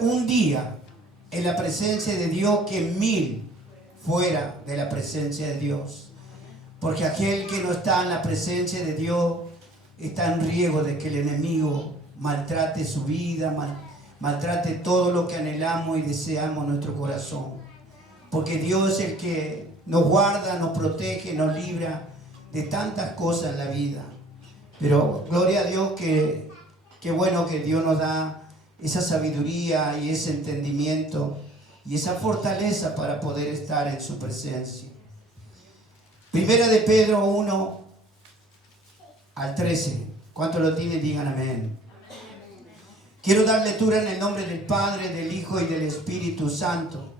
un día en la presencia de Dios que 1000 fuera de la presencia de Dios. Porque aquel que no está en la presencia de Dios está en riesgo de que el enemigo maltrate su vida, maltrate todo lo que anhelamos y deseamos en nuestro corazón. Porque Dios es el que nos guarda, nos protege, nos libra de tantas cosas en la vida. Pero gloria a Dios que bueno que Dios nos da esa sabiduría y ese entendimiento y esa fortaleza para poder estar en su presencia. Primera de Pedro 1 al 13. ¿Cuántos lo tienen? Digan amén. Quiero dar lectura en el nombre del Padre, del Hijo y del Espíritu Santo.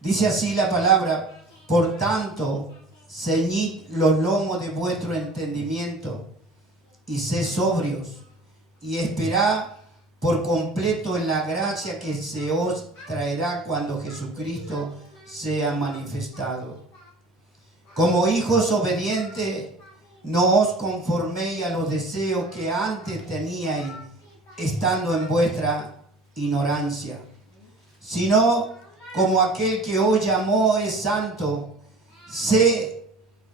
Dice así la palabra: por tanto, ceñid los lomos de vuestro entendimiento y sed sobrios, y esperad por completo en la gracia que se os traerá cuando Jesucristo sea manifestado. Como hijos obedientes, no os conforméis a los deseos que antes teníais estando en vuestra ignorancia, sino como aquel que os llamó es santo, sed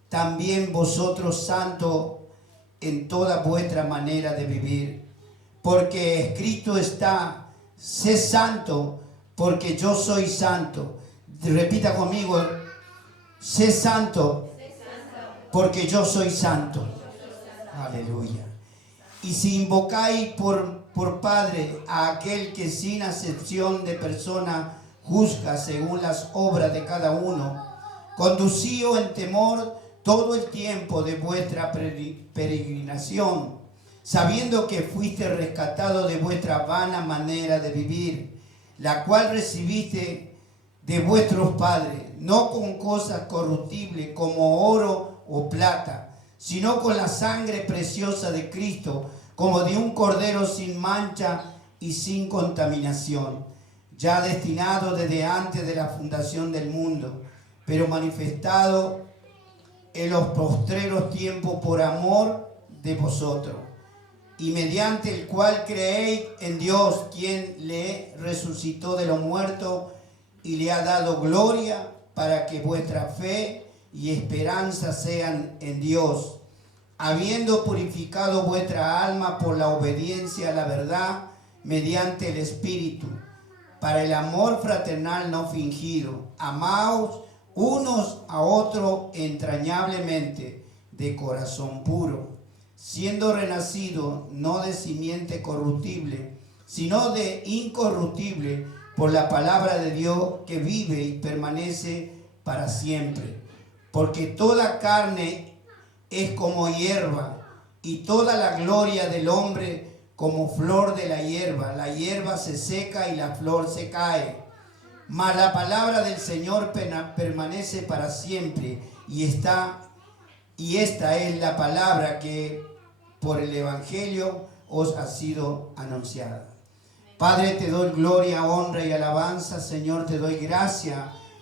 también vosotros santos en toda vuestra manera de vivir. Porque escrito está: sé santo, porque yo soy santo. Repita conmigo: sé santo, porque yo soy santo. Aleluya. Y si invocáis por Padre a aquel que sin acepción de persona juzga según las obras de cada uno, conducíos en temor todo el tiempo de vuestra peregrinación, sabiendo que fuiste rescatado de vuestra vana manera de vivir, la cual recibiste de vuestros padres, no con cosas corruptibles como oro o plata, sino con la sangre preciosa de Cristo, como de un cordero sin mancha y sin contaminación, ya destinado desde antes de la fundación del mundo, pero manifestado en los postreros tiempos por amor de vosotros, y mediante el cual creéis en Dios, quien le resucitó de los muertos y le ha dado gloria, para que vuestra fe y esperanza sean en Dios, habiendo purificado vuestra alma por la obediencia a la verdad mediante el Espíritu, para el amor fraternal no fingido. Amaos unos a otros entrañablemente de corazón puro, siendo renacido no de simiente corruptible, sino de incorruptible, por la palabra de Dios que vive y permanece para siempre. Porque toda carne es como hierba, y toda la gloria del hombre como flor de la hierba. La hierba se seca y la flor se cae, mas la palabra del Señor permanece para siempre. Y esta es la palabra que por el Evangelio os ha sido anunciada. Padre, te doy gloria, honra y alabanza. Señor, te doy gracias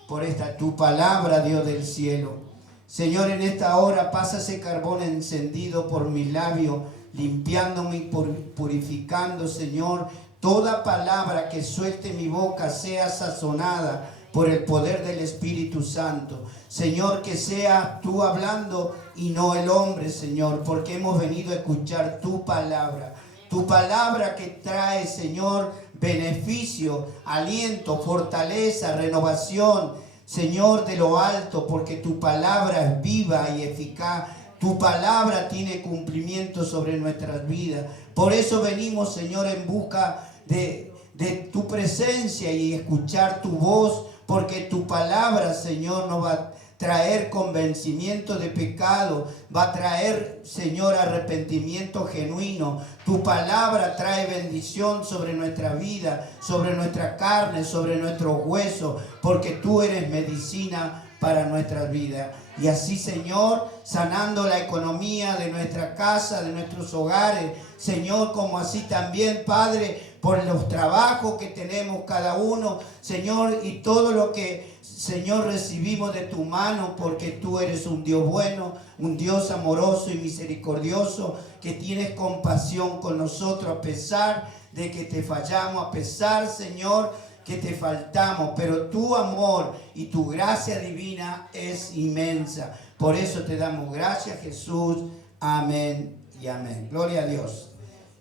por esta tu palabra, Dios del cielo. Señor, en esta hora pasa ese carbón encendido por mis labios, limpiándome y purificando, Señor. Toda palabra que suelte mi boca sea sazonada por el poder del Espíritu Santo. Señor, que seas tú hablando y no el hombre, Señor, porque hemos venido a escuchar tu palabra. Tu palabra que trae, Señor, beneficio, aliento, fortaleza, renovación, Señor, de lo alto, porque tu palabra es viva y eficaz. Tu palabra tiene cumplimiento sobre nuestras vidas. Por eso venimos, Señor, en busca de tu presencia y escuchar tu voz, porque tu palabra, Señor, nos va a traer convencimiento de pecado, va a traer, Señor, arrepentimiento genuino. Tu palabra trae bendición sobre nuestra vida, sobre nuestra carne, sobre nuestros huesos, porque tú eres medicina para nuestras vidas. Y así, Señor, sanando la economía de nuestra casa, de nuestros hogares, Señor, como así también, Padre, por los trabajos que tenemos cada uno, Señor, y todo lo que, Señor, recibimos de tu mano, porque tú eres un Dios bueno, un Dios amoroso y misericordioso, que tienes compasión con nosotros a pesar de que te fallamos, a pesar, Señor, que te faltamos, pero tu amor y tu gracia divina es inmensa. Por eso te damos gracias, Jesús. Amén y amén. Gloria a Dios.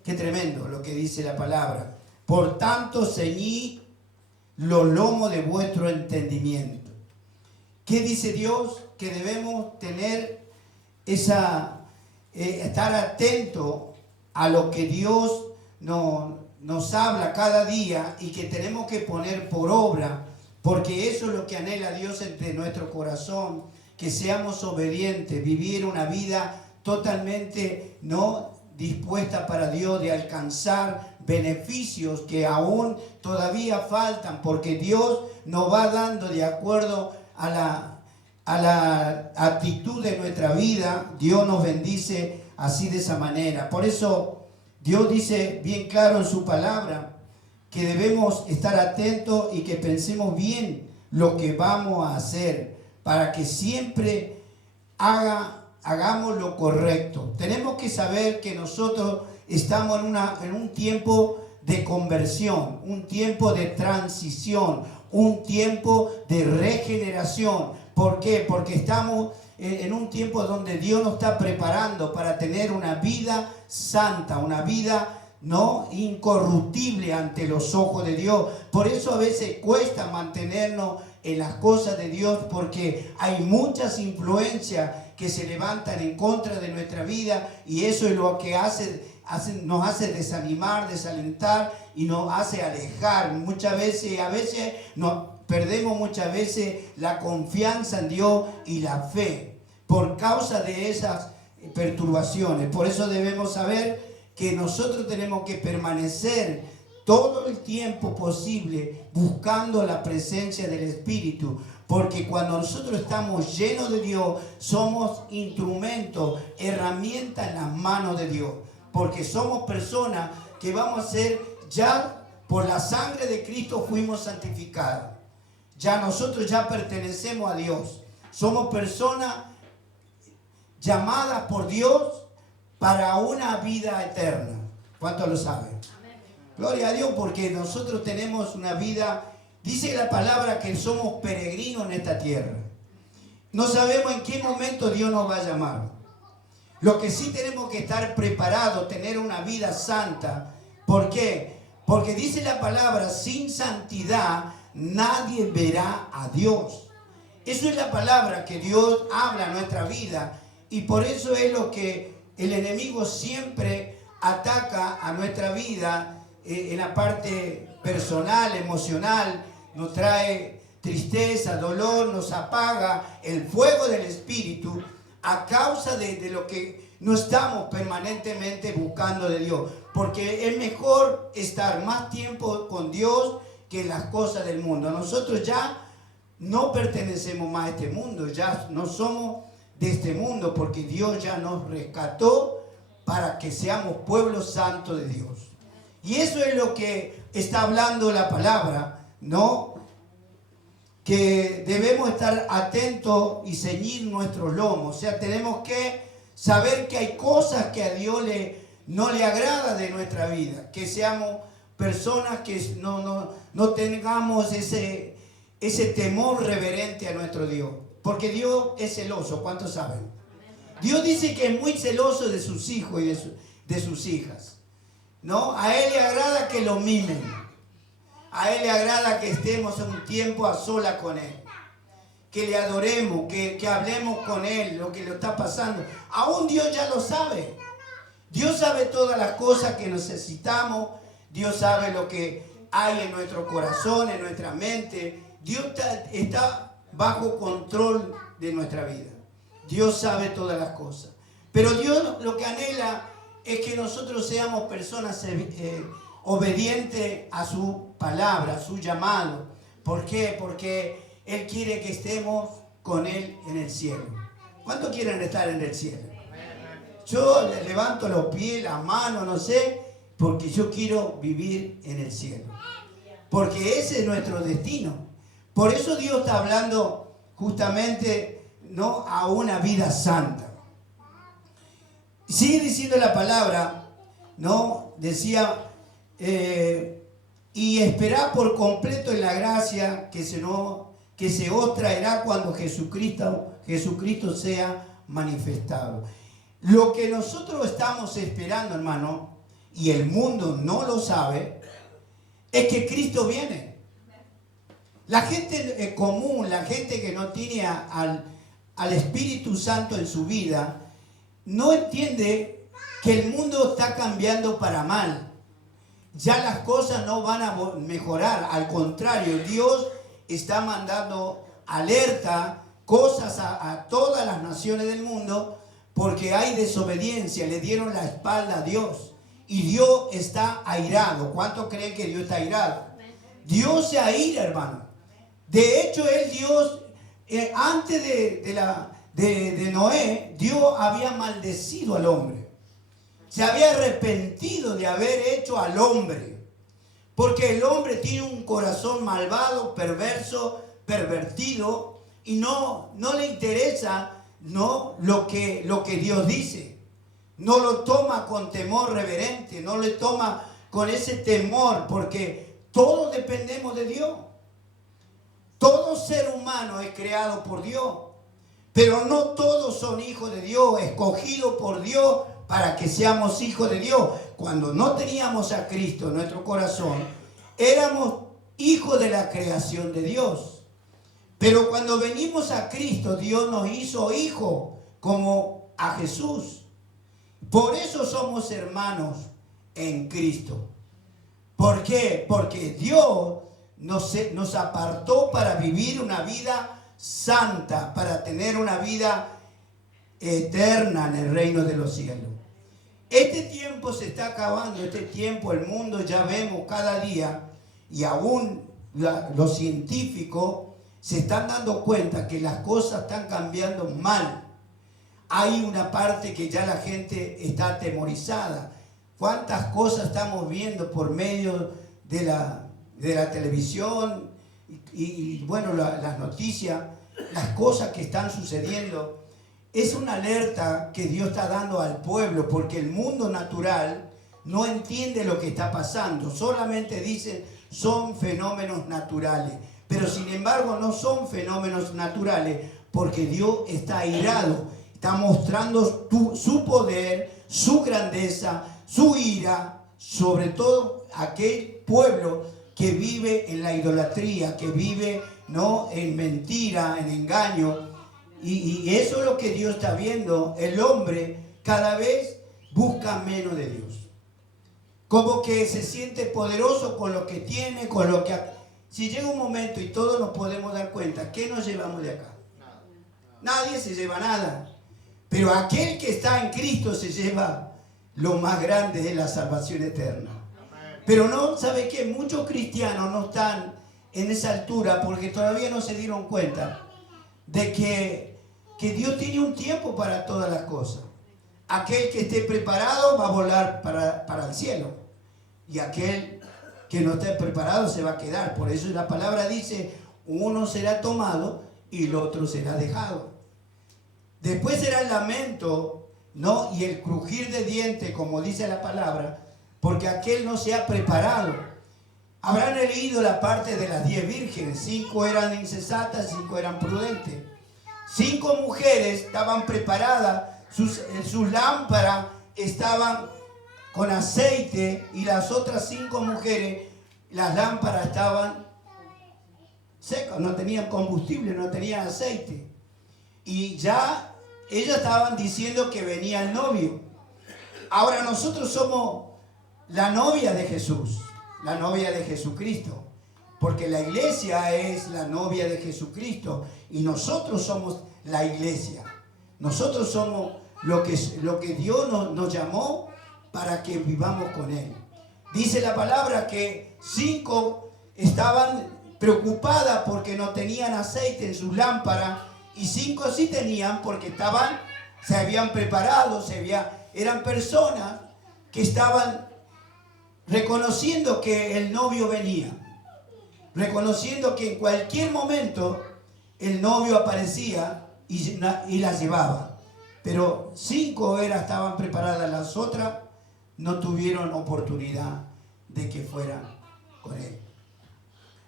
Qué tremendo lo que dice la palabra. Por tanto, ceñid los lomos de vuestro entendimiento. ¿Qué dice Dios? Que debemos tener estar atento a lo que Dios nos habla cada día y que tenemos que poner por obra, porque eso es lo que anhela Dios entre nuestro corazón, que seamos obedientes, vivir una vida totalmente dispuesta para Dios, de alcanzar beneficios que aún todavía faltan, porque Dios nos va dando de acuerdo a la actitud de nuestra vida. Dios nos bendice así, de esa manera. Por eso Dios dice bien claro en su palabra que debemos estar atentos y que pensemos bien lo que vamos a hacer para que siempre hagamos lo correcto. Tenemos que saber que nosotros estamos en un tiempo de conversión, un tiempo de transición, un tiempo de regeneración. ¿Por qué? Porque estamos en un tiempo donde Dios nos está preparando para tener una vida santa, una vida incorruptible ante los ojos de Dios. Por eso a veces cuesta mantenernos en las cosas de Dios, porque hay muchas influencias que se levantan en contra de nuestra vida, y eso es lo que nos hace desanimar, desalentar y nos hace alejar. Muchas veces, perdemos muchas veces la confianza en Dios y la fe por causa de esas perturbaciones. Por eso debemos saber que nosotros tenemos que permanecer todo el tiempo posible buscando la presencia del Espíritu, porque cuando nosotros estamos llenos de Dios, somos instrumentos, herramientas en las manos de Dios, porque somos personas que vamos a ser, ya por la sangre de Cristo fuimos santificados. Ya nosotros ya pertenecemos a Dios. Somos personas llamadas por Dios para una vida eterna. ¿Cuántos lo saben? Amén. Gloria a Dios, porque nosotros tenemos una vida, dice la palabra que somos peregrinos en esta tierra. No sabemos en qué momento Dios nos va a llamar. Lo que sí tenemos que estar preparados, tener una vida santa. ¿Por qué? Porque dice la palabra, sin santidad nadie verá a Dios. Eso es la palabra que Dios habla en nuestra vida, y por eso es lo que el enemigo siempre ataca a nuestra vida en la parte personal, emocional. Nos trae tristeza, dolor, nos apaga el fuego del Espíritu a causa de lo que no estamos permanentemente buscando de Dios. Porque es mejor estar más tiempo con Dios que en las cosas del mundo. Nosotros ya no pertenecemos más a este mundo, ya no somos de este mundo, porque Dios ya nos rescató para que seamos pueblo santo de Dios. Y eso es lo que está hablando la palabra, que debemos estar atentos y ceñir nuestros lomos. O sea, tenemos que saber que hay cosas que a Dios no le agrada de nuestra vida, que seamos personas que no tengamos ese temor reverente a nuestro Dios. Porque Dios es celoso, ¿cuántos saben? Dios dice que es muy celoso de sus hijos y de sus hijas. A Él le agrada que lo mimen. A Él le agrada que estemos un tiempo a sola con Él. Que le adoremos, que hablemos con Él, lo que le está pasando. Aún Dios ya lo sabe. Dios sabe todas las cosas que necesitamos. Dios sabe lo que hay en nuestro corazón, en nuestra mente. Dios está bajo control de nuestra vida. Dios sabe todas las cosas. Pero Dios lo que anhela es que nosotros seamos personas obedientes a su palabra, a su llamado. ¿Por qué? Porque Él quiere que estemos con Él en el cielo. ¿Cuántos quieren estar en el cielo? Yo le levanto los pies, las manos, no sé, porque yo quiero vivir en el cielo. Porque ese es nuestro destino. Por eso Dios está hablando justamente a una vida santa. Sigue diciendo la palabra, decía y esperar por completo en la gracia que se os traerá cuando Jesucristo sea manifestado. Lo que nosotros estamos esperando, hermano, y el mundo no lo sabe, es que Cristo viene. La gente común, la gente que no tiene al Espíritu Santo en su vida, no entiende que el mundo está cambiando para mal. Ya las cosas no van a mejorar, al contrario, Dios está mandando alerta, cosas a todas las naciones del mundo, porque hay desobediencia, le dieron la espalda a Dios. Y Dios está airado. ¿Cuántos creen que Dios está airado? Dios se aira, hermano. De hecho, Dios, antes de Noé, Dios había maldecido al hombre. Se había arrepentido de haber hecho al hombre. Porque el hombre tiene un corazón malvado, perverso, pervertido, y no le interesa lo que Dios dice. No lo toma con temor reverente, no le toma con ese temor, porque todos dependemos de Dios. Todo ser humano es creado por Dios, pero no todos son hijos de Dios, escogidos por Dios para que seamos hijos de Dios. Cuando no teníamos a Cristo en nuestro corazón, éramos hijos de la creación de Dios. Pero cuando venimos a Cristo, Dios nos hizo hijos como a Jesús. Por eso somos hermanos en Cristo. ¿Por qué? Porque Dios nos apartó para vivir una vida santa, para tener una vida eterna en el reino de los cielos. Este tiempo se está acabando, este tiempo, el mundo ya vemos cada día, y aún los científicos se están dando cuenta que las cosas están cambiando mal. Hay una parte que ya la gente está atemorizada. ¿Cuántas cosas estamos viendo por medio de la televisión y bueno, las noticias, las cosas que están sucediendo? Es una alerta que Dios está dando al pueblo, porque el mundo natural no entiende lo que está pasando. Solamente dicen son fenómenos naturales, pero sin embargo no son fenómenos naturales, porque Dios está airado. Está mostrando su poder, su grandeza, su ira, sobre todo aquel pueblo que vive en la idolatría, que vive en mentira, en engaño. Y eso es lo que Dios está viendo. El hombre cada vez busca menos de Dios. Como que se siente poderoso con lo que tiene, con lo que... Si llega un momento y todos nos podemos dar cuenta, ¿qué nos llevamos de acá? Nadie se lleva nada. Pero aquel que está en Cristo se lleva lo más grande de la salvación eterna. Pero no, ¿sabe qué? Muchos cristianos no están en esa altura porque todavía no se dieron cuenta de que Dios tiene un tiempo para todas las cosas. Aquel que esté preparado va a volar para el cielo. Y aquel que no esté preparado se va a quedar. Por eso la palabra dice, uno será tomado y el otro será dejado. Después será el lamento, y el crujir de dientes, como dice la palabra, porque aquel no se ha preparado. Habrán leído la parte de las 10 vírgenes. 5 eran insensatas, 5 eran prudentes. 5 mujeres estaban preparadas, sus lámparas estaban con aceite, y las otras 5 mujeres, las lámparas estaban secas, no tenían combustible, no tenían aceite. Y ya ellas estaban diciendo que venía el novio. Ahora nosotros somos la novia de Jesús, la novia de Jesucristo, porque la iglesia es la novia de Jesucristo y nosotros somos la iglesia. Nosotros somos lo que Dios nos llamó para que vivamos con Él. Dice la palabra que 5 estaban preocupadas porque no tenían aceite en sus lámparas, y 5 sí tenían porque se habían preparado, eran personas que estaban reconociendo que el novio venía, reconociendo que en cualquier momento el novio aparecía y las llevaba. Pero 5 estaban preparadas, las otras no tuvieron oportunidad de que fueran con él.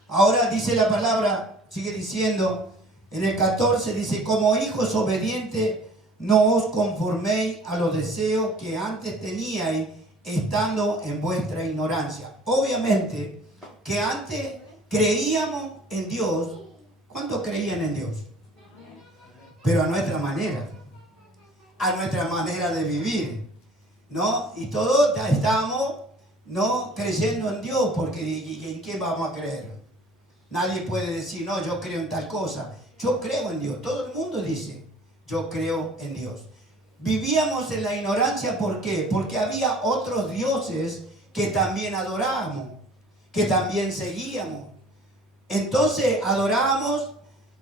Ahora dice la palabra, sigue diciendo, en el 14 dice, como hijos obedientes, no os conforméis a los deseos que antes teníais, estando en vuestra ignorancia. Obviamente que antes creíamos en Dios. ¿Cuántos creían en Dios? Pero a nuestra manera de vivir, ¿no? Y todos ya estábamos, ¿no?, creyendo en Dios, porque ¿en qué vamos a creer? Nadie puede decir, no, yo creo en tal cosa. Yo creo en Dios. Todo el mundo dice, yo creo en Dios. Vivíamos en la ignorancia, ¿por qué? Porque había otros dioses que también adorábamos, que también seguíamos. Entonces adorábamos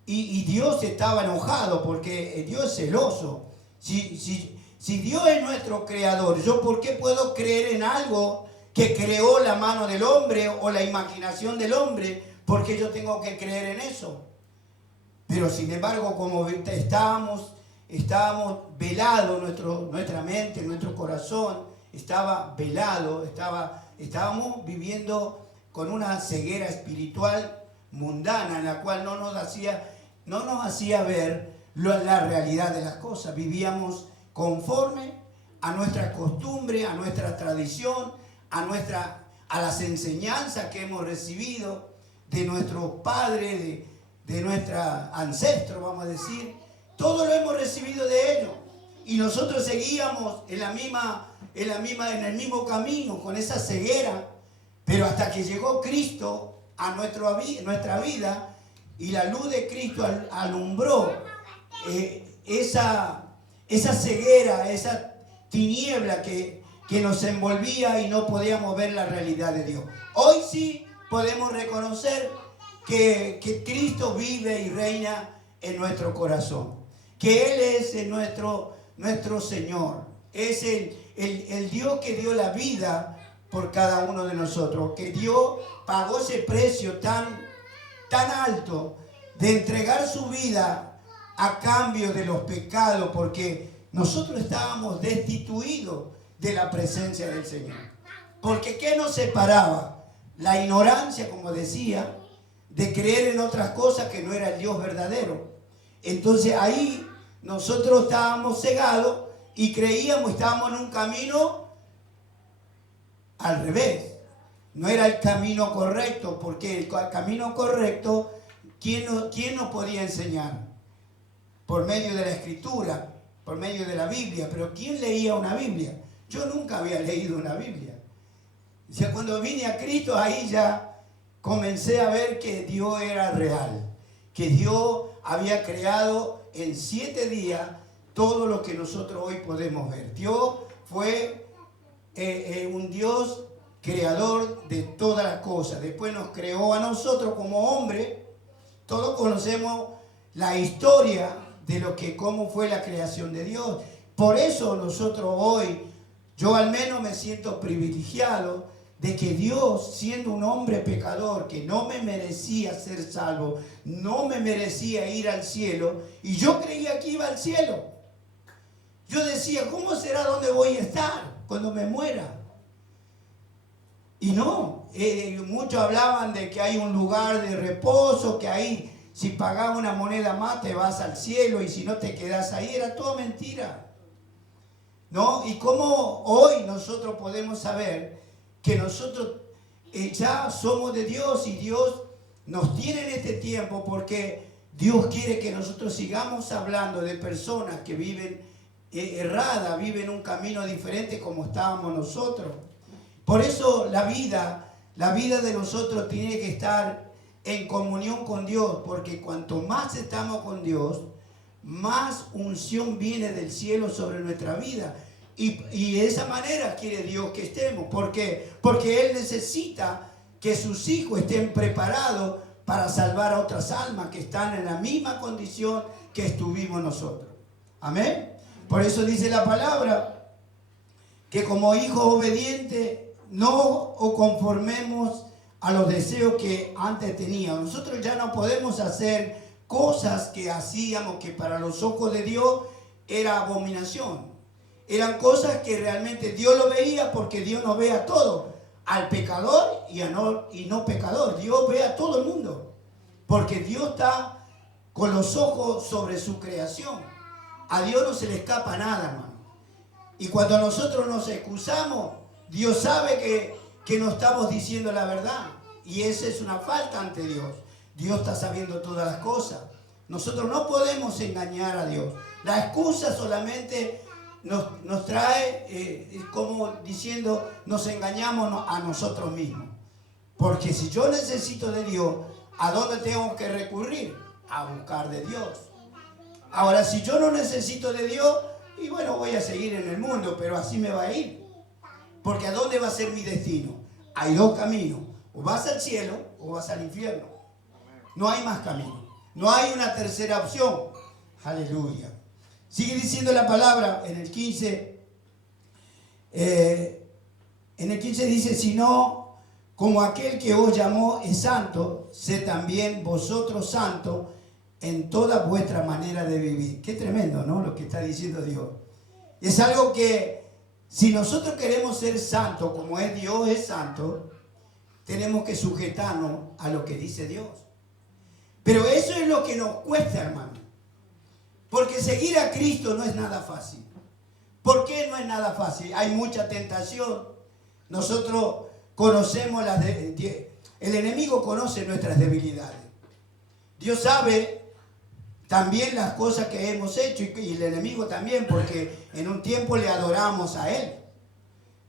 y Dios estaba enojado porque Dios es celoso. Si Dios es nuestro creador, ¿yo por qué puedo creer en algo que creó la mano del hombre o la imaginación del hombre? ¿Por qué yo tengo que creer en eso? Pero sin embargo, como estábamos velados, nuestra mente, nuestro corazón estaba velado, estábamos viviendo con una ceguera espiritual mundana en la cual no nos hacía ver la realidad de las cosas. Vivíamos conforme a nuestra costumbre, a nuestra tradición, a las enseñanzas que hemos recibido de nuestros padres, de nuestros ancestros, vamos a decir. Todo lo hemos recibido de ellos. Y nosotros seguíamos en el mismo camino, con esa ceguera. Pero hasta que llegó Cristo a nuestra vida y la luz de Cristo alumbró esa ceguera, esa tiniebla que nos envolvía y no podíamos ver la realidad de Dios. Hoy sí podemos reconocer que Cristo vive y reina en nuestro corazón, que Él es nuestro Señor, es el Dios que dio la vida por cada uno de nosotros, que Dios pagó ese precio tan alto de entregar su vida a cambio de los pecados, porque nosotros estábamos destituidos de la presencia del Señor. Porque ¿qué nos separaba? La ignorancia, como decía, de creer en otras cosas que no era el Dios verdadero. Entonces ahí nosotros estábamos cegados y creíamos, estábamos en un camino al revés. No era el camino correcto, porque el camino correcto, ¿quién nos podía enseñar? Por medio de la Escritura, por medio de la Biblia. Pero ¿quién leía una Biblia? Yo nunca había leído una Biblia. O sea, cuando vine a Cristo, ahí ya comencé a ver que Dios era real, que Dios había creado en 7 días todo lo que nosotros hoy podemos ver. Dios fue un Dios creador de todas las cosas. Después nos creó a nosotros como hombres. Todos conocemos la historia de cómo fue la creación de Dios. Por eso nosotros hoy, yo al menos me siento privilegiado de que Dios, siendo un hombre pecador, que no me merecía ser salvo, no me merecía ir al cielo, y yo creía que iba al cielo. Yo decía, ¿cómo será donde voy a estar cuando me muera? Y no, muchos hablaban de que hay un lugar de reposo, que ahí si pagas una moneda más te vas al cielo y si no te quedas ahí. Era todo mentira, ¿no? Y cómo hoy nosotros podemos saber que nosotros ya somos de Dios y Dios nos tiene en este tiempo porque Dios quiere que nosotros sigamos hablando de personas que viven erradas, viven un camino diferente como estábamos nosotros. Por eso la vida de nosotros tiene que estar en comunión con Dios, porque cuanto más estamos con Dios, más unción viene del cielo sobre nuestra vida. Y de esa manera quiere Dios que estemos. ¿Por qué? Porque Él necesita que sus hijos estén preparados para salvar a otras almas que están en la misma condición que estuvimos nosotros. Amén. Por eso dice la palabra que como hijos obedientes no os conformemos a los deseos que antes teníamos. Nosotros ya no podemos hacer cosas que hacíamos que para los ojos de Dios era abominación. Eran cosas que realmente Dios lo veía, porque Dios nos ve a todos. al pecador y no pecador. Dios ve a todo el mundo, porque Dios está con los ojos sobre su creación. A Dios no se le escapa nada, hermano. Y cuando nosotros nos excusamos, Dios sabe que no estamos diciendo la verdad. Y esa es una falta ante Dios. Dios está sabiendo todas las cosas. Nosotros no podemos engañar a Dios. La excusa solamente nos trae, como diciendo, nos engañamos a nosotros mismos. Porque si yo necesito de Dios, ¿a dónde tengo que recurrir? A buscar de Dios. Ahora, si yo no necesito de Dios, y bueno, voy a seguir en el mundo, pero así me va a ir. Porque ¿a dónde va a ser mi destino? Hay dos caminos. O vas al cielo o vas al infierno. No hay más camino. No hay una tercera opción. Aleluya. Sigue diciendo la palabra en el 15. En el 15 dice, sino como aquel que os llamó es santo, sed también vosotros santos en toda vuestra manera de vivir. Qué tremendo, ¿no? Lo que está diciendo Dios. Es algo que si nosotros queremos ser santos como es Dios es santo, tenemos que sujetarnos a lo que dice Dios. Pero eso es lo que nos cuesta, hermano. Porque seguir a Cristo no es nada fácil. ¿Por qué no es nada fácil? Hay mucha tentación. Nosotros conocemos el enemigo conoce nuestras debilidades. Dios sabe también las cosas que hemos hecho y el enemigo también, porque en un tiempo le adoramos a Él,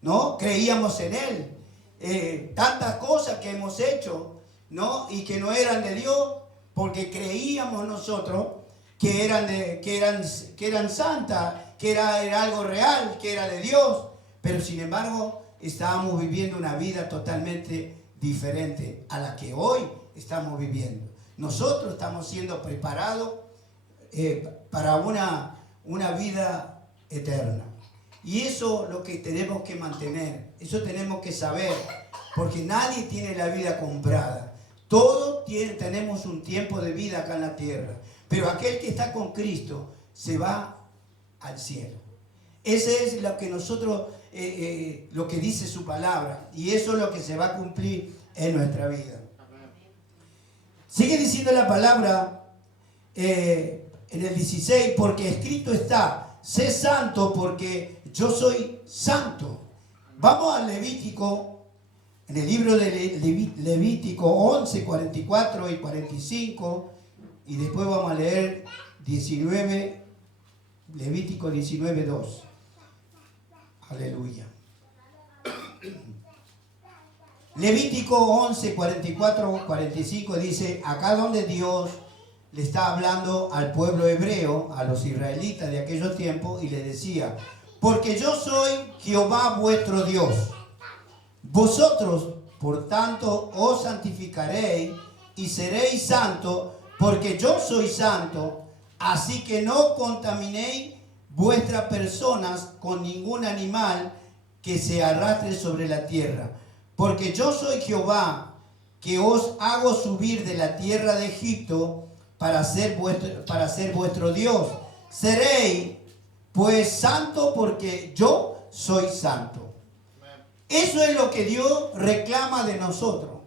¿no? Creíamos en Él. Tantas cosas que hemos hecho, ¿no? Y que no eran de Dios, porque creíamos nosotros que eran santas, que era algo real, que era de Dios, pero sin embargo estábamos viviendo una vida totalmente diferente a la que hoy estamos viviendo. Nosotros estamos siendo preparados para una vida eterna. Y eso es lo que tenemos que mantener, eso tenemos que saber, porque nadie tiene la vida comprada. Todos tenemos un tiempo de vida acá en la tierra, pero aquel que está con Cristo se va al cielo. Ese es lo que nosotros, lo que dice su palabra, y eso es lo que se va a cumplir en nuestra vida. Sigue diciendo la palabra en el 16, porque escrito está, sé santo porque yo soy santo. Vamos al Levítico. En el libro de Levítico 11, 44 y 45, y después vamos a leer 19, Levítico 19, 2. Aleluya. Levítico 11, 44, 45 dice, acá donde Dios le está hablando al pueblo hebreo, a los israelitas de aquellos tiempos, y le decía, porque yo soy Jehová vuestro Dios. Vosotros, por tanto, os santificaréis y seréis santos, porque yo soy santo, así que no contaminéis vuestras personas con ningún animal que se arrastre sobre la tierra. Porque yo soy Jehová, que os hago subir de la tierra de Egipto para ser vuestro Dios. Seréis pues santo, porque yo soy santo. Eso es lo que Dios reclama de nosotros,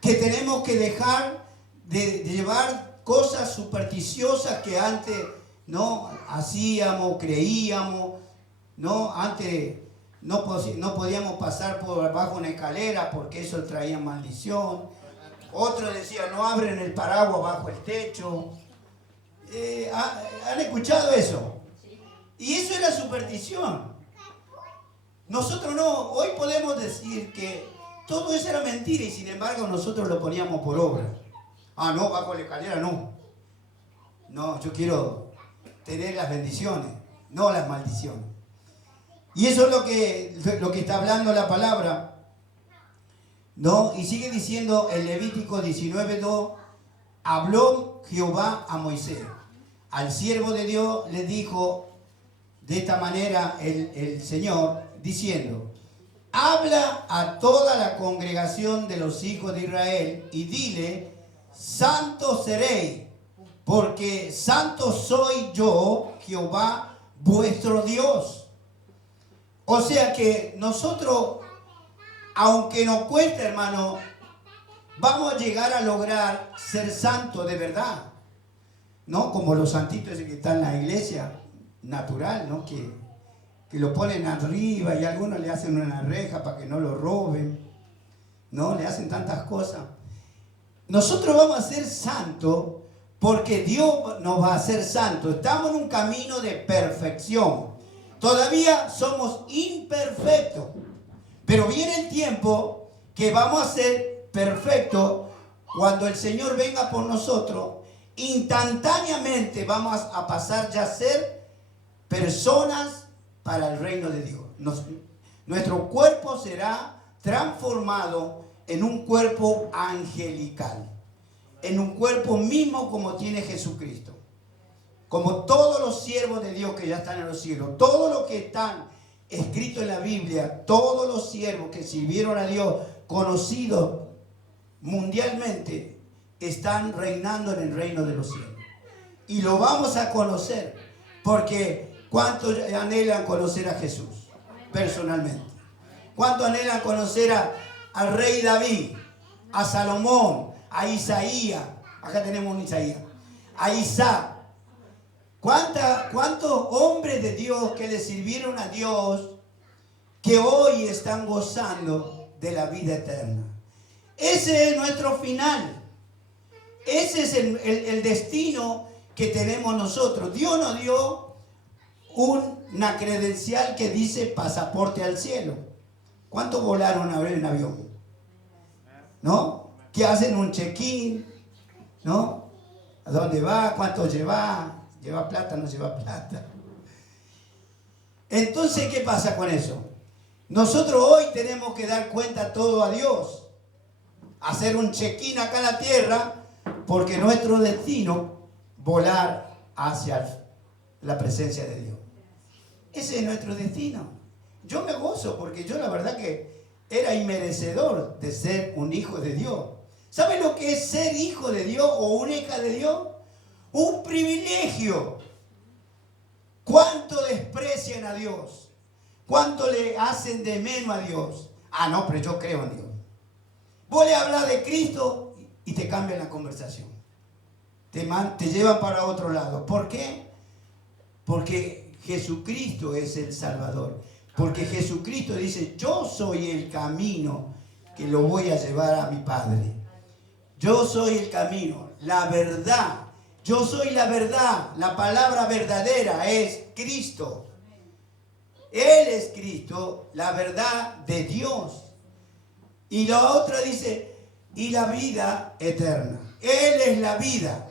que tenemos que dejar de llevar cosas supersticiosas que antes no hacíamos, creíamos, no antes no podíamos pasar por abajo una escalera porque eso traía maldición. Otros decían no abren el paraguas bajo el techo. ¿Han escuchado eso? Y eso era superstición. Nosotros no, hoy podemos decir que todo eso era mentira y sin embargo nosotros lo poníamos por obra. Ah, no, bajo la escalera no. No, yo quiero tener las bendiciones, no las maldiciones. Y eso es lo que está hablando la palabra, ¿no? Y sigue diciendo el Levítico 19:2, habló Jehová a Moisés. Al siervo de Dios le dijo de esta manera el Señor, diciendo, habla a toda la congregación de los hijos de Israel y dile, santos seréis, porque santo soy yo, Jehová, vuestro Dios. O sea que nosotros aunque nos cueste, hermano, vamos a llegar a lograr ser santos de verdad. ¿No? Como los santitos que están en la iglesia natural, ¿no? Que lo ponen arriba y algunos le hacen una reja para que no lo roben, ¿no? Le hacen tantas cosas. Nosotros vamos a ser santos porque Dios nos va a hacer santos. Estamos en un camino de perfección. Todavía somos imperfectos, pero viene el tiempo que vamos a ser perfectos cuando el Señor venga por nosotros. Instantáneamente vamos a pasar ya a ser personas para el reino de Dios. Nuestro cuerpo será transformado en un cuerpo angelical, en un cuerpo mismo como tiene Jesucristo, como todos los siervos de Dios que ya están en los cielos, todos los que están escritos en la Biblia, todos los siervos que sirvieron a Dios, conocidos mundialmente, están reinando en el reino de los cielos. Y lo vamos a conocer, porque ¿cuántos anhelan conocer a Jesús personalmente? ¿Cuántos anhelan conocer al rey David, a Salomón, a Isaías? Acá tenemos un Isaías. A Isaac. ¿Cuántos hombres de Dios que le sirvieron a Dios que hoy están gozando de la vida eterna? Ese es nuestro final. Ese es el destino que tenemos nosotros. Dios nos dio una credencial que dice pasaporte al cielo. ¿Cuántos volaron a ver en avión? ¿No? Que hacen un check-in, ¿no? ¿A dónde va? ¿Cuánto lleva? ¿Lleva plata? ¿No lleva plata? Entonces, ¿qué pasa con eso? Nosotros hoy tenemos que dar cuenta todo a Dios. Hacer un check-in acá en la tierra, porque nuestro destino, volar hacia la presencia de Dios. Ese es nuestro destino. Yo me gozo porque yo la verdad que era inmerecedor de ser un hijo de Dios. ¿Sabe lo que es ser hijo de Dios o una hija de Dios? Un privilegio. ¿Cuánto desprecian a Dios? ¿Cuánto le hacen de menos a Dios? Ah, no, pero yo creo en Dios. Vos le hablas de Cristo y te cambian la conversación. Te llevan para otro lado. ¿Por qué? Porque Jesucristo es el Salvador. Porque Jesucristo dice, yo soy el camino que lo voy a llevar a mi Padre. Yo soy el camino, la verdad. Yo soy la verdad. La palabra verdadera es Cristo. Él es Cristo, la verdad de Dios. Y la otra dice, y la vida eterna. Él es la vida.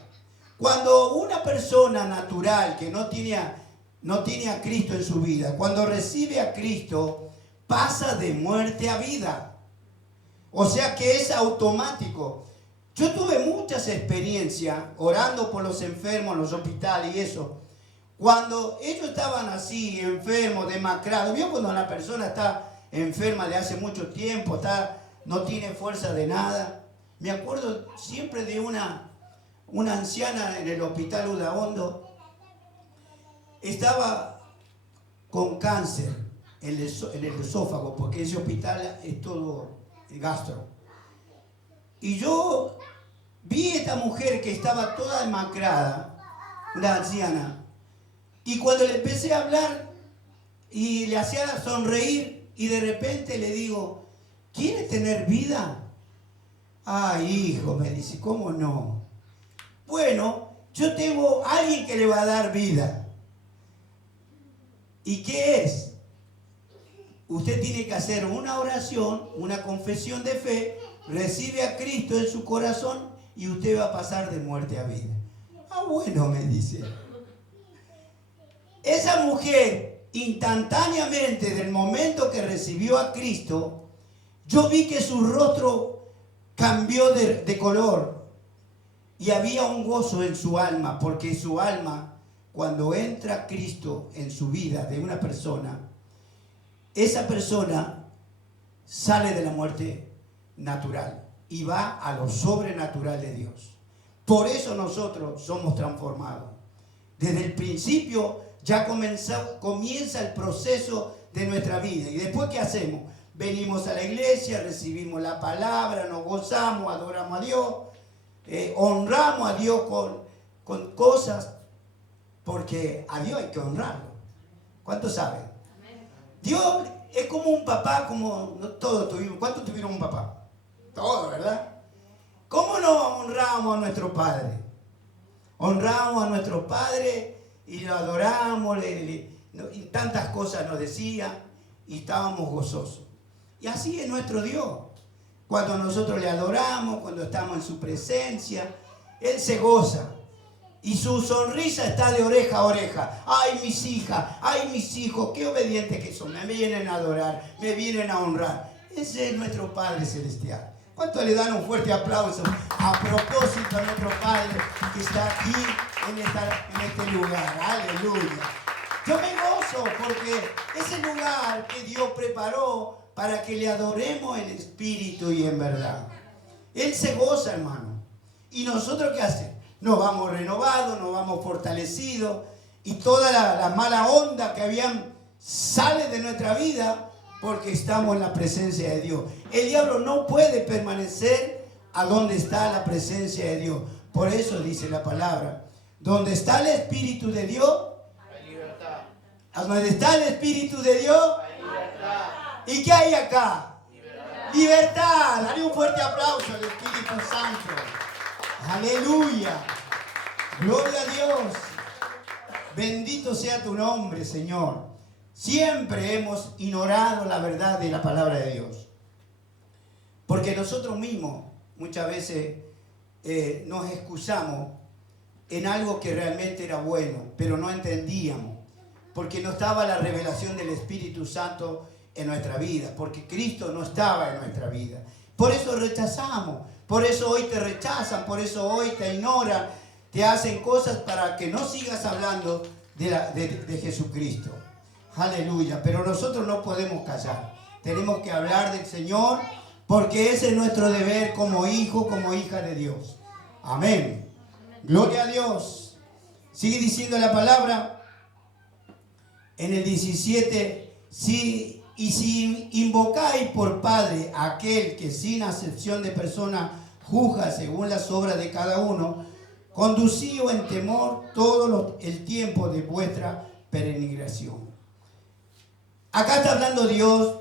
Cuando una persona natural que no tiene a Cristo en su vida, cuando recibe a Cristo, pasa de muerte a vida. O sea que es automático. Yo tuve muchas experiencias orando por los enfermos en los hospitales y eso. Cuando ellos estaban así, enfermos, demacrados, ¿vio cuando la persona está enferma de hace mucho tiempo, no tiene fuerza de nada? Me acuerdo siempre de una anciana en el hospital Udaondo. Estaba con cáncer en el esófago, porque ese hospital es todo gastro. Y yo vi a esta mujer que estaba toda demacrada, una anciana, y cuando le empecé a hablar y le hacía sonreír, y de repente le digo, ¿quiere tener vida? Ay, hijo, me dice, ¿cómo no? Bueno, yo tengo a alguien que le va a dar vida. ¿Y qué es? Usted tiene que hacer una oración, una confesión de fe, recibe a Cristo en su corazón y usted va a pasar de muerte a vida. Ah, bueno, me dice. Esa mujer, instantáneamente, del momento que recibió a Cristo, yo vi que su rostro cambió de color y había un gozo en su alma, porque su alma, cuando entra Cristo en su vida de una persona, esa persona sale de la muerte natural y va a lo sobrenatural de Dios. Por eso nosotros somos transformados. Desde el principio ya comienza el proceso de nuestra vida. ¿Y después qué hacemos? venimos a la iglesia, recibimos la palabra, nos gozamos, adoramos a Dios, honramos a Dios con cosas, porque a Dios hay que honrarlo. ¿Cuántos saben? Dios es como un papá, como todos tuvimos. ¿Cuántos tuvieron un papá? Todos, ¿verdad? ¿Cómo no honramos a nuestro Padre? Honramos a nuestro Padre y lo adoramos, y tantas cosas nos decía y estábamos gozosos. Y así es nuestro Dios. Cuando nosotros le adoramos, cuando estamos en su presencia, Él se goza. Y su sonrisa está de oreja a oreja. ¡Ay, mis hijas! ¡Ay, mis hijos! ¡Qué obedientes que son! Me vienen a adorar, me vienen a honrar. Ese es nuestro Padre Celestial. ¿Cuánto le dan un fuerte aplauso a propósito a nuestro Padre que está aquí en este lugar? ¡Aleluya! Yo me gozo porque es el lugar que Dios preparó para que le adoremos en espíritu y en verdad. Él se goza, hermano. ¿Y nosotros qué hacemos? Nos vamos renovados, nos vamos fortalecidos y toda la mala onda que habían sale de nuestra vida porque estamos en la presencia de Dios. El diablo no puede permanecer a donde está la presencia de Dios. Por eso dice la palabra, donde está el Espíritu de Dios, hay libertad. ¿A donde está el Espíritu de Dios? Hay libertad. ¿Y qué hay acá? Libertad. Libertad. Dale un fuerte aplauso al Espíritu Santo. Aleluya. Gloria a Dios. Bendito sea tu nombre, Señor. Siempre hemos ignorado la verdad de la palabra de Dios. Porque nosotros mismos muchas veces nos excusamos en algo que realmente era bueno, pero no entendíamos. Porque no estaba la revelación del Espíritu Santo en nuestra vida. Porque Cristo no estaba en nuestra vida. Por eso rechazamos. Por eso hoy te rechazan, por eso hoy te ignoran, te hacen cosas para que no sigas hablando de Jesucristo. Aleluya. Pero nosotros no podemos callar. Tenemos que hablar del Señor porque ese es nuestro deber como hijo, como hija de Dios. Amén. Gloria a Dios. Sigue diciendo la palabra en el 17. Si invocáis por Padre a aquel que sin acepción de persona juzga según las obras de cada uno, conducíos en temor todo el tiempo de vuestra peregrinación. Acá está hablando Dios,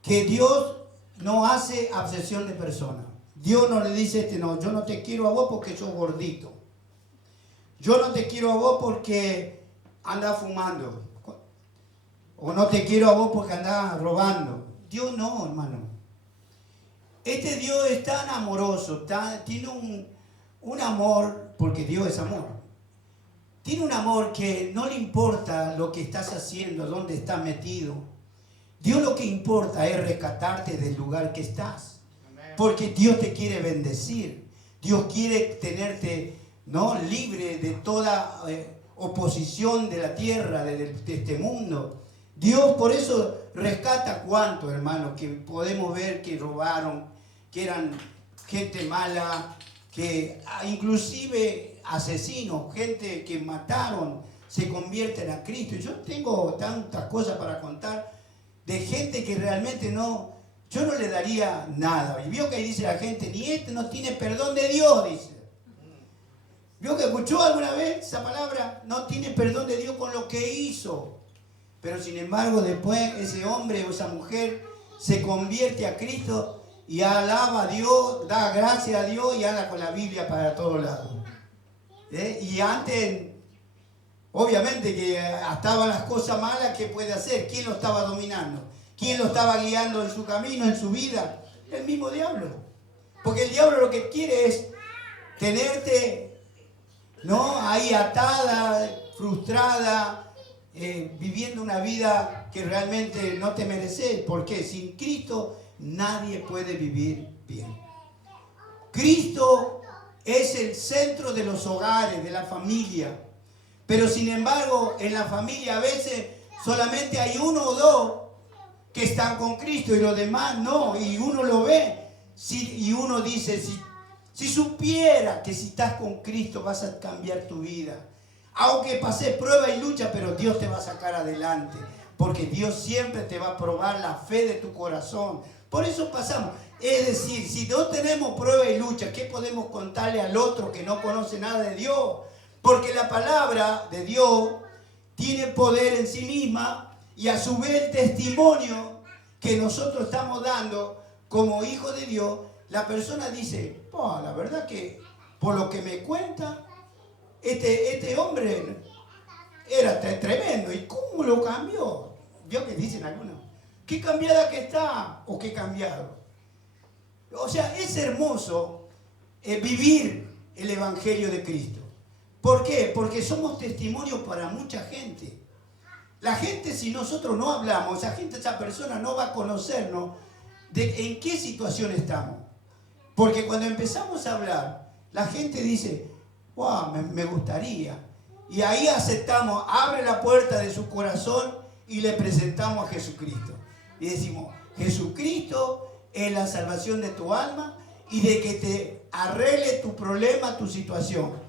que Dios no hace acepción de persona. Dios no le dice, no, yo no te quiero a vos porque sos gordito. Yo no te quiero a vos porque andás fumando. O no te quiero a vos porque andás robando. Dios no, hermano. Este Dios es tan amoroso, tiene un amor, porque Dios es amor. Tiene un amor que no le importa lo que estás haciendo, dónde estás metido. Dios lo que importa es rescatarte del lugar que estás. Porque Dios te quiere bendecir. Dios quiere tenerte, ¿no?, libre de toda oposición de la tierra, de este mundo. Dios por eso rescata cuánto, hermano, que podemos ver que robaron, que eran gente mala, que inclusive asesinos, gente que mataron, se convierten a Cristo. Y yo tengo tantas cosas para contar de gente que realmente yo no le daría nada. Y vio que ahí dice la gente, ni este no tiene perdón de Dios, dice. ¿Vio que escuchó alguna vez esa palabra? No tiene perdón de Dios con lo que hizo. Pero sin embargo después ese hombre o esa mujer se convierte a Cristo y alaba a Dios, da gracias a Dios y anda con la Biblia para todos lados. Y antes, obviamente que estaban las cosas malas, ¿qué puede hacer? ¿Quién lo estaba dominando? ¿Quién lo estaba guiando en su camino, en su vida? El mismo diablo. Porque el diablo lo que quiere es tenerte, ¿no?, ahí atada, frustrada, viviendo una vida que realmente no te mereces. ¿Por qué? Sin Cristo nadie puede vivir bien. Cristo es el centro de los hogares, de la familia. Pero sin embargo, en la familia a veces solamente hay uno o dos que están con Cristo y los demás no. Y uno lo ve y uno dice, si supiera que si estás con Cristo vas a cambiar tu vida. Aunque pase prueba y lucha, pero Dios te va a sacar adelante. Porque Dios siempre te va a probar la fe de tu corazón. Por eso pasamos. Es decir, si no tenemos prueba y lucha, ¿qué podemos contarle al otro que no conoce nada de Dios? Porque la palabra de Dios tiene poder en sí misma y a su vez el testimonio que nosotros estamos dando como hijos de Dios, la persona dice, oh, la verdad que por lo que me cuenta, este hombre era tremendo. ¿Y cómo lo cambió? ¿Vio que dicen algunos? ¿Qué cambiada que está? ¿O qué cambiado? O sea, es hermoso vivir el Evangelio de Cristo. ¿Por qué? Porque somos testimonios para mucha gente. La gente, si nosotros no hablamos, esa persona no va a conocernos de en qué situación estamos. Porque cuando empezamos a hablar, la gente dice, wow, me gustaría. Y ahí aceptamos, abre la puerta de su corazón y le presentamos a Jesucristo. Y decimos, Jesucristo es la salvación de tu alma y de que te arregle tu problema, tu situación.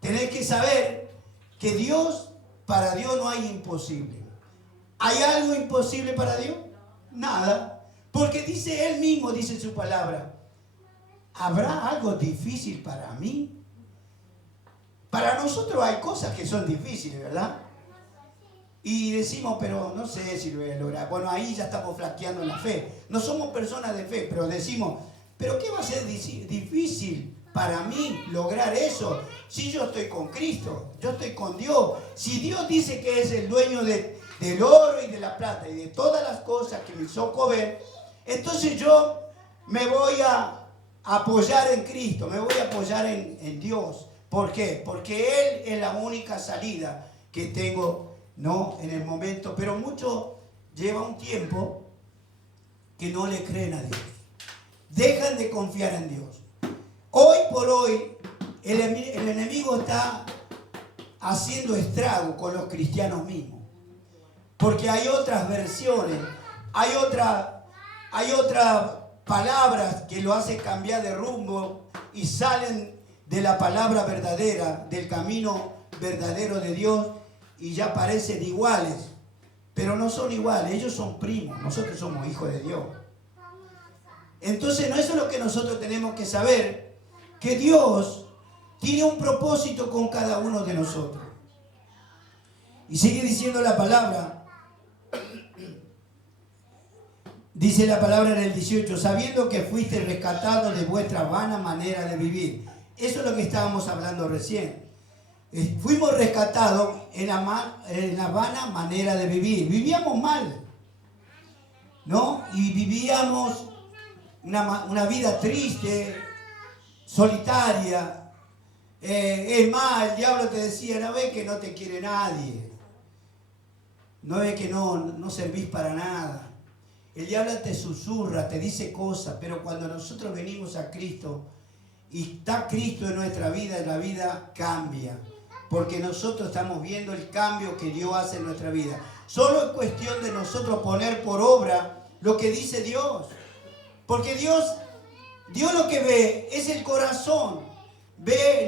Tenés que saber que para Dios no hay imposible. ¿Hay algo imposible para Dios? Nada. Porque dice Él mismo, dice su palabra, ¿habrá algo difícil para mí? Para nosotros hay cosas que son difíciles, ¿verdad? Y decimos, pero no sé si lo voy a lograr. Bueno, ahí ya estamos flaqueando en la fe. No somos personas de fe, pero decimos, ¿pero qué va a ser difícil para mí lograr eso? Si yo estoy con Cristo, yo estoy con Dios. Si Dios dice que es el dueño del oro y de la plata y de todas las cosas que me hizo ver, entonces yo me voy a apoyar en Cristo, me voy a apoyar en Dios. ¿Por qué? Porque Él es la única salida que tengo, ¿no?, en el momento. Pero mucho lleva un tiempo que no le creen a Dios. Dejan de confiar en Dios. Hoy por hoy, el enemigo está haciendo estrago con los cristianos mismos. Porque hay otras versiones, hay otras palabras que lo hacen cambiar de rumbo y salen de la palabra verdadera, del camino verdadero de Dios, y ya parecen iguales, pero no son iguales. Ellos son primos, nosotros somos hijos de Dios. Entonces, no, eso es lo que nosotros tenemos que saber, que Dios tiene un propósito con cada uno de nosotros. Y sigue diciendo la palabra, dice la palabra en el 18, sabiendo que fuiste rescatados de vuestra vana manera de vivir. Eso es lo que estábamos hablando recién. Fuimos rescatados en la vana manera de vivir. Vivíamos mal, ¿no? Y vivíamos una vida triste, solitaria. Es más, el diablo te decía, no ves que no te quiere nadie. No ves que no servís para nada. El diablo te susurra, te dice cosas, pero cuando nosotros venimos a Cristo y está Cristo en nuestra vida, la vida cambia. Porque nosotros estamos viendo el cambio que Dios hace en nuestra vida. Solo es cuestión de nosotros poner por obra lo que dice Dios. Porque Dios lo que ve es el corazón.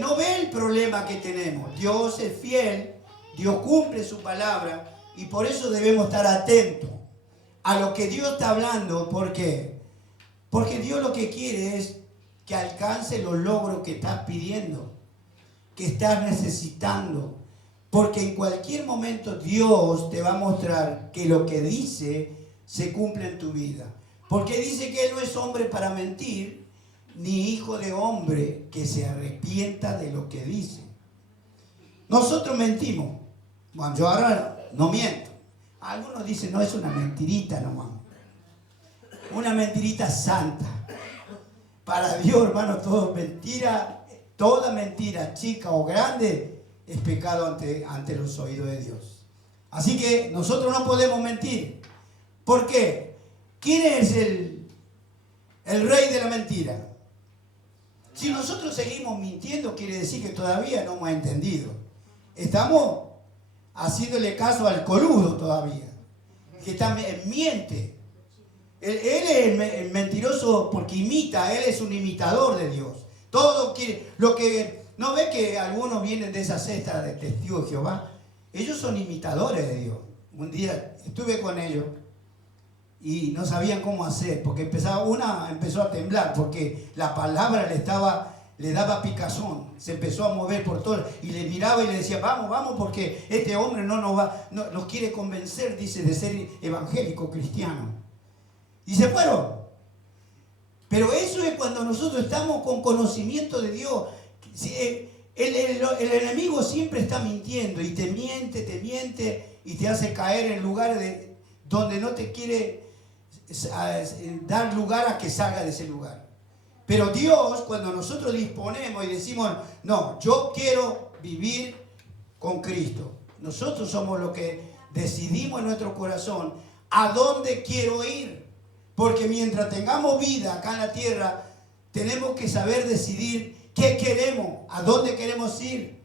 No ve el problema que tenemos. Dios es fiel, Dios cumple su palabra y por eso debemos estar atentos a lo que Dios está hablando. ¿Por qué? Porque Dios lo que quiere es que alcance los logros que estás pidiendo, que estás necesitando. Porque en cualquier momento Dios te va a mostrar que lo que dice se cumple en tu vida. Porque dice que Él no es hombre para mentir, ni hijo de hombre que se arrepienta de lo que dice. Nosotros mentimos. Bueno, yo ahora no miento. Algunos dicen, no, es una mentirita nomás. Una mentirita santa. Para Dios, hermano, toda mentira, chica o grande, es pecado ante los oídos de Dios. Así que nosotros no podemos mentir. ¿Por qué? ¿Quién es el rey de la mentira? Si nosotros seguimos mintiendo, quiere decir que todavía no hemos entendido. Estamos haciéndole caso al coludo todavía, que miente. Él es el mentiroso porque imita, él es un imitador de Dios. Todo lo que ¿No ve que algunos vienen de esa cesta de testigos de Jehová? Ellos son imitadores de Dios. Un día estuve con ellos y no sabían cómo hacer, porque una empezó a temblar, porque la palabra le daba picazón, se empezó a mover por todo, y le miraba y le decía, vamos, vamos, porque este hombre no nos quiere convencer, dice, de ser evangélico cristiano. Y se fueron. Pero eso es cuando nosotros estamos con conocimiento de Dios. El enemigo siempre está mintiendo y te miente y te hace caer en lugares donde no te quiere dar lugar a que salga de ese lugar. Pero Dios, cuando nosotros disponemos y decimos, no, yo quiero vivir con Cristo, nosotros somos los que decidimos en nuestro corazón a dónde quiero ir. Porque mientras tengamos vida acá en la tierra, tenemos que saber decidir qué queremos, a dónde queremos ir.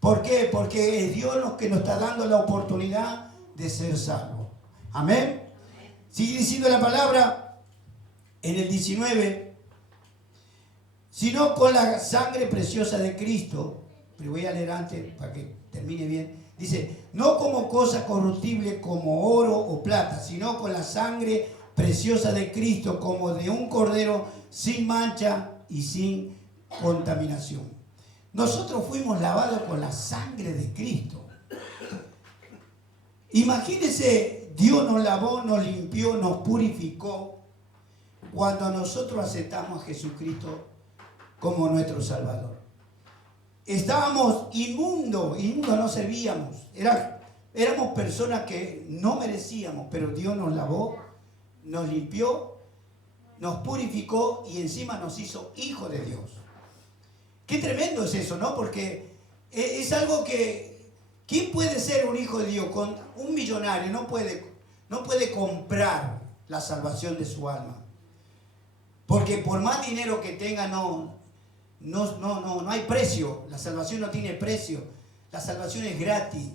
¿Por qué? Porque es Dios que nos está dando la oportunidad de ser salvos. Amén. Sigue diciendo la palabra en el 19. Sino con la sangre preciosa de Cristo. Pero voy a leer antes para que termine bien. Dice, no como cosa corruptible como oro o plata, sino con la sangre preciosa de Cristo, como de un cordero sin mancha y sin contaminación. Nosotros fuimos lavados con la sangre de Cristo. Imagínense, Dios nos lavó, nos limpió, nos purificó cuando nosotros aceptamos a Jesucristo como nuestro Salvador. Estábamos inmundos no servíamos. Éramos personas que no merecíamos, pero Dios nos lavó, nos limpió, nos purificó y encima nos hizo hijos de Dios. Qué tremendo es eso, ¿no? Porque es algo que, ¿quién puede ser un hijo de Dios? Con un millonario no puede comprar la salvación de su alma. Porque por más dinero que tenga, no hay precio. La salvación no tiene precio. La salvación es gratis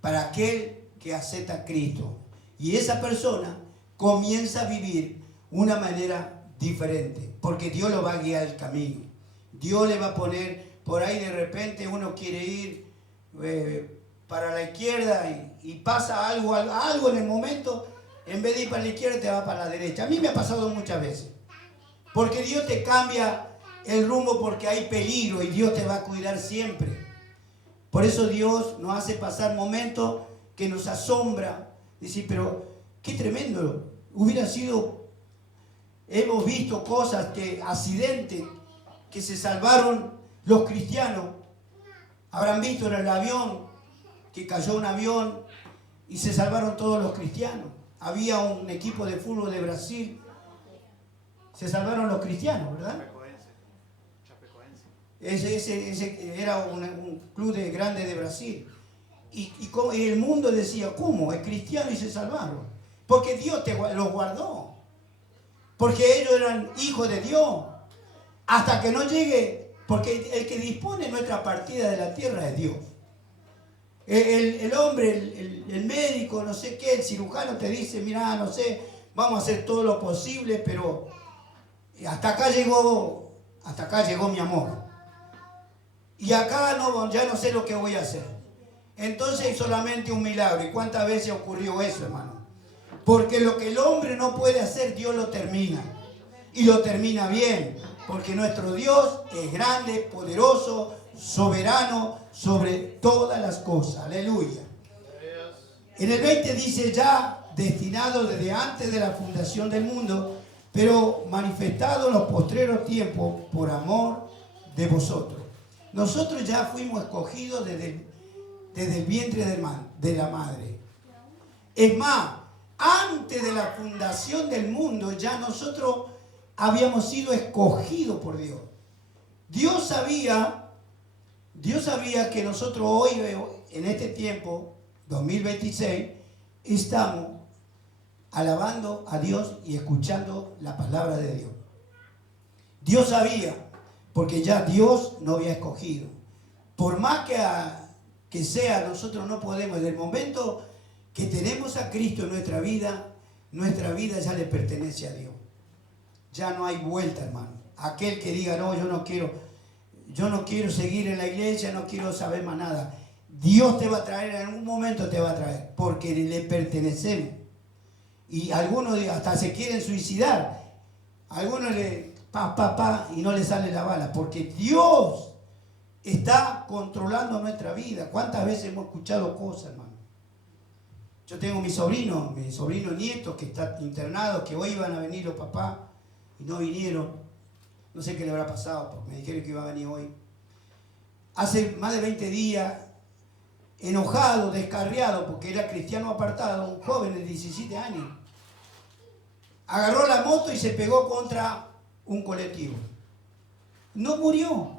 para aquel que acepta a Cristo. Y esa persona comienza a vivir una manera diferente, porque Dios lo va a guiar el camino. Dios le va a poner, por ahí de repente uno quiere ir para la izquierda y pasa algo en el momento, en vez de ir para la izquierda te va para la derecha. A mí me ha pasado muchas veces, porque Dios te cambia el rumbo porque hay peligro y Dios te va a cuidar siempre. Por eso Dios nos hace pasar momentos que nos asombra. Dice, pero qué tremendo hubiera sido. Hemos visto cosas, accidentes que se salvaron los cristianos. Habrán visto en el avión que cayó un avión y se salvaron todos los cristianos. Había un equipo de fútbol de Brasil, se salvaron los cristianos, ¿verdad? Ese era un club grande de Brasil. Y el mundo decía, ¿cómo? Es cristiano y se salvaron. Porque Dios los guardó. Porque ellos eran hijos de Dios. Hasta que no llegue, porque el que dispone nuestra partida de la tierra es Dios. El hombre, el médico, no sé qué, el cirujano te dice, mira, no sé, vamos a hacer todo lo posible, pero hasta acá llegó mi amor. Y acá ya no sé lo que voy a hacer. Entonces solamente un milagro. ¿Y cuántas veces ocurrió eso, hermano? Porque lo que el hombre no puede hacer, Dios lo termina. Y lo termina bien. Porque nuestro Dios es grande, poderoso, soberano sobre todas las cosas. Aleluya. En el 20 dice, ya destinado desde antes de la fundación del mundo, pero manifestado en los postreros tiempos por amor de vosotros. Nosotros ya fuimos escogidos desde el vientre de la madre. Es más, antes de la fundación del mundo ya nosotros habíamos sido escogidos por Dios. Dios sabía que nosotros hoy, en este tiempo, 2026, estamos alabando a Dios y escuchando la palabra de Dios. Dios sabía, porque ya Dios nos había escogido. Por más que sea, nosotros no podemos. Desde el momento que tenemos a Cristo en nuestra vida ya le pertenece a Dios. Ya no hay vuelta, hermano. Aquel que diga, no, yo no quiero yo no quiero seguir en la iglesia, no quiero saber más nada. Dios te va a traer, en algún momento te va a traer, porque le pertenecemos. Y algunos hasta se quieren suicidar. Algunos y no le sale la bala, porque Dios está controlando nuestra vida. ¿Cuántas veces hemos escuchado cosas, hermano? Yo tengo mi sobrino nieto que está internado, que hoy iban a venir los papás y no vinieron. No sé qué le habrá pasado, porque me dijeron que iba a venir hoy. Hace más de 20 días, enojado, descarriado, porque era cristiano apartado, un joven de 17 años. Agarró la moto y se pegó contra un colectivo. No murió.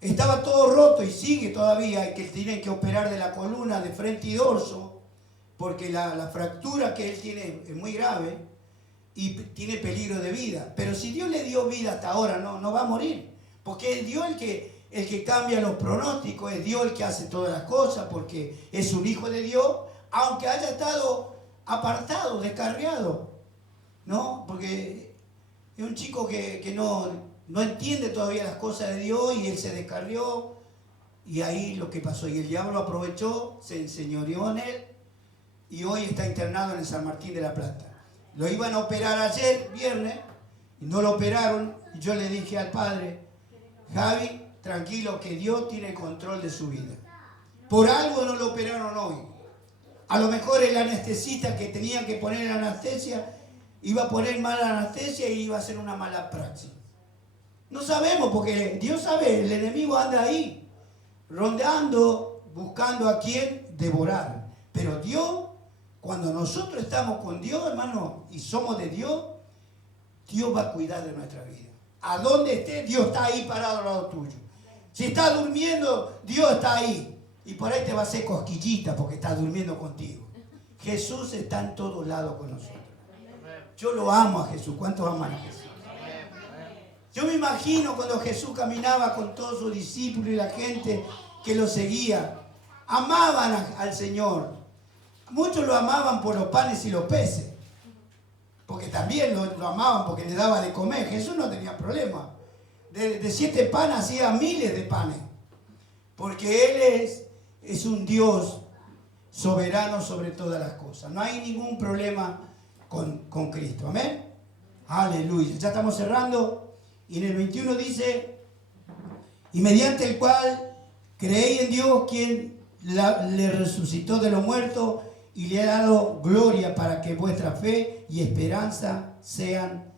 Estaba todo roto y sigue todavía, que tienen que operar de la columna de frente y dorso, porque la fractura que él tiene es muy grave y tiene peligro de vida. Pero si Dios le dio vida hasta ahora, no va a morir, porque es Dios el que cambia los pronósticos, es Dios el que hace todas las cosas, porque es un hijo de Dios, aunque haya estado apartado, descarriado, ¿no? Porque es un chico que no entiende todavía las cosas de Dios y él se descarrió y ahí lo que pasó. Y el diablo aprovechó, se enseñoreó en él y hoy está internado en el San Martín de la Plata. Lo iban a operar ayer, viernes, y no lo operaron. Y yo le dije al padre, Javi, tranquilo, que Dios tiene control de su vida. Por algo no lo operaron hoy. A lo mejor el anestesista que tenía que poner la anestesia iba a poner mala anestesia y iba a hacer una mala praxis. No sabemos, porque Dios sabe, el enemigo anda ahí, rondando, buscando a quién devorar. Pero Dios, cuando nosotros estamos con Dios, hermano, y somos de Dios, Dios va a cuidar de nuestra vida. A donde esté, Dios está ahí parado al lado tuyo. Si estás durmiendo, Dios está ahí. Y por ahí te va a hacer cosquillita porque estás durmiendo contigo. Jesús está en todos lados con nosotros. Yo lo amo a Jesús. ¿Cuántos aman a Jesús? Yo me imagino cuando Jesús caminaba con todos sus discípulos y la gente que lo seguía. Amaban al Señor. Muchos lo amaban por los panes y los peces. Porque también lo amaban porque le daba de comer. Jesús no tenía problema. De 7 panes hacía miles de panes. Porque Él es un Dios soberano sobre todas las cosas. No hay ningún problema con Cristo. Amén. Aleluya. Ya estamos cerrando. Y en el 21 dice, y mediante el cual creéis en Dios, quien le resucitó de los muertos y le ha dado gloria para que vuestra fe y esperanza sean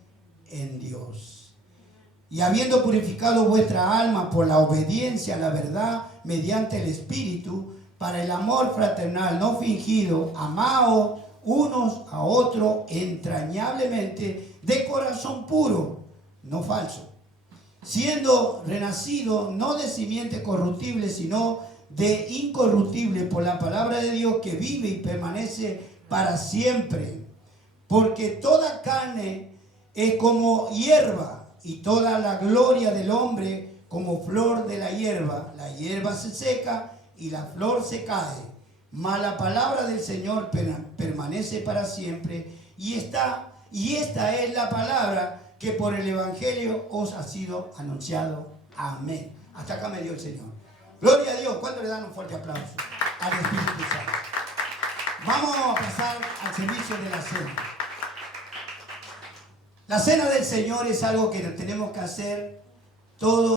en Dios. Y habiendo purificado vuestra alma por la obediencia a la verdad mediante el Espíritu, para el amor fraternal no fingido, amaos unos a otros entrañablemente de corazón puro, no falso, siendo renacido no de simiente corruptible, sino de incorruptible por la palabra de Dios que vive y permanece para siempre. Porque toda carne es como hierba, y toda la gloria del hombre como flor de la hierba. La hierba se seca y la flor se cae, mas la palabra del Señor permanece para siempre. Y esta es la palabra que por el Evangelio os ha sido anunciado. Amén. Hasta acá me dio el Señor. Gloria a Dios. ¿Cuánto le dan un fuerte aplauso al Espíritu Santo? Vamos a pasar al servicio de la cena. La cena del Señor es algo que tenemos que hacer todos.